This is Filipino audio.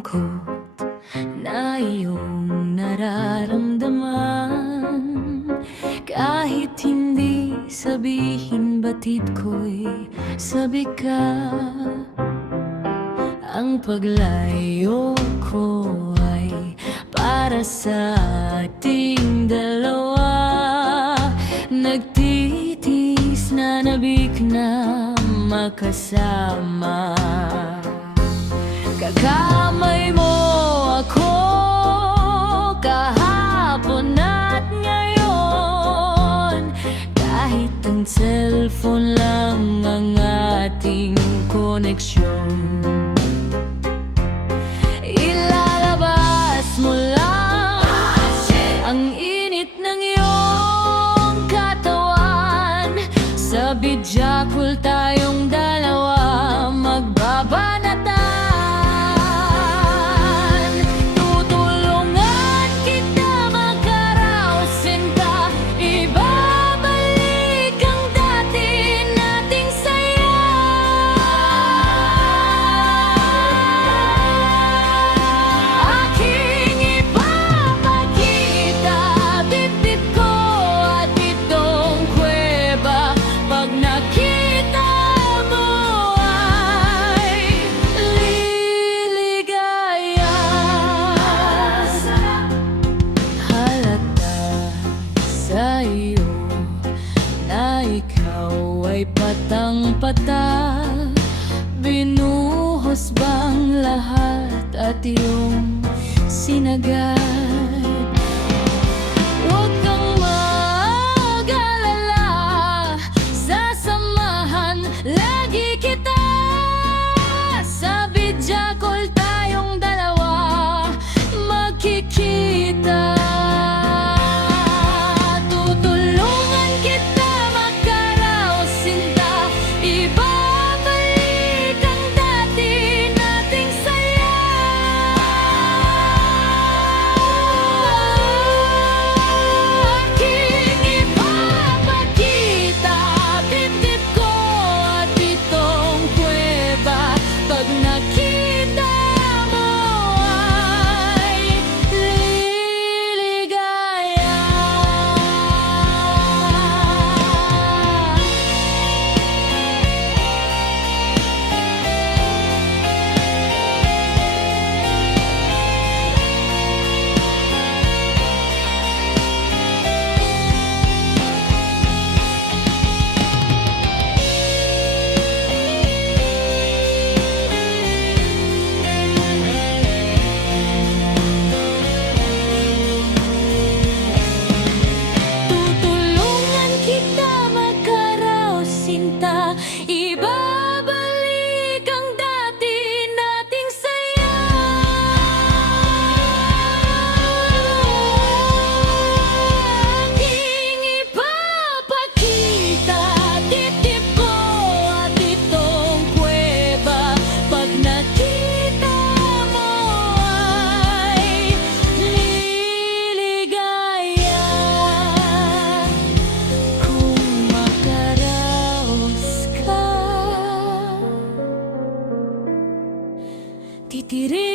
lungkot na iyong nararamdaman. Kahit hindi sabihin, batid ko'y sabi ka. Ang paglayo ko ay para sa ating dalawa. Nagtitiis na nabik na makasama. Kakamay mo ako kahapon at ngayon. Kahit ang cellphone lang ang ating koneksyon, ilalabas mo lang ang init ng iyong katawan. Sa bidyakul tayong dalawa magbabanatan. Tutulungan kita magkaraos, sinta. Ibabalik ang dati nating saya. Aking ipapakita dibdib ko at itong kuweba. Pag nakita mo ay liligaya. Halata sa iyo na ikaw ay patang-pata. Binuhos bang lahat at iyong sinagad? Huwag kang mag-alala, sasamahan lagi kita. Sa bidyakul tayong dalawa magkikita. Tutulungan kita magkaraos, sinta. Ibabalik ang dati nating saya. Aking ipapakita dibdib ko at itong kuweba. Pag nakita mo ay liligaya. Tutulungan kita magkaraos, sinta. Ibabalik ang dati nating saya. Aking ipapakita dibdib ko at itong kuweba. Pag nakita mo ay liligaya. Kung makaraos ka, titirin